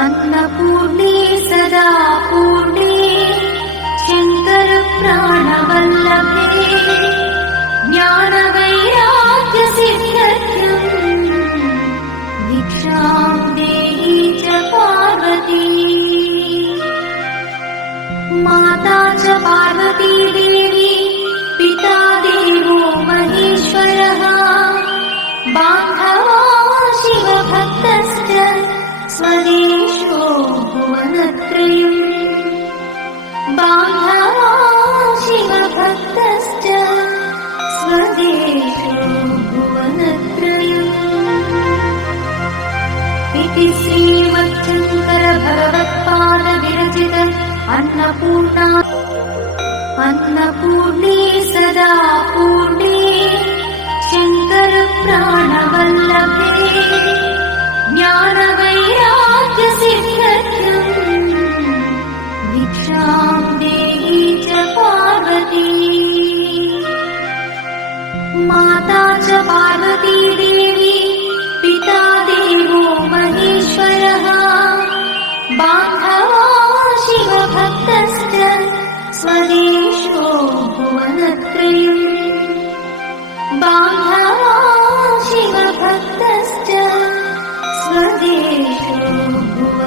अन्नपूर्णे सदा पूर्णे शंकर प्राणवल्लभे ज्ञानवैराग्यसिद्ध्यर्थम् भिक्षां देहि च पार्वती। माता च पार्वती देवी पिता देवो महेश्वरः बान्धवा शिवभक्तश्च स्वदेशो भुवनत्रयम्। बान्धवा शिवभक्तश्च स्वदेशो भुवनत्रयम्। इति श्रीमच्छङ्कर भगवत्पादविरचित अन्नपूर्णे सदा पूर्णे शंकर प्राणवल्लभे ज्ञानवैराग्यसिद्ध्यर्थम् भिक्षां देहि च पार्वती। माता च पार्वती देवी पिता देवो महेश्वरः बान्धवा शिवभक्तश्च स्वदेशो भुवनत्रयम्। बान्धवा शिवभक्तश्च स्वदेशो भुवनत्रयम्।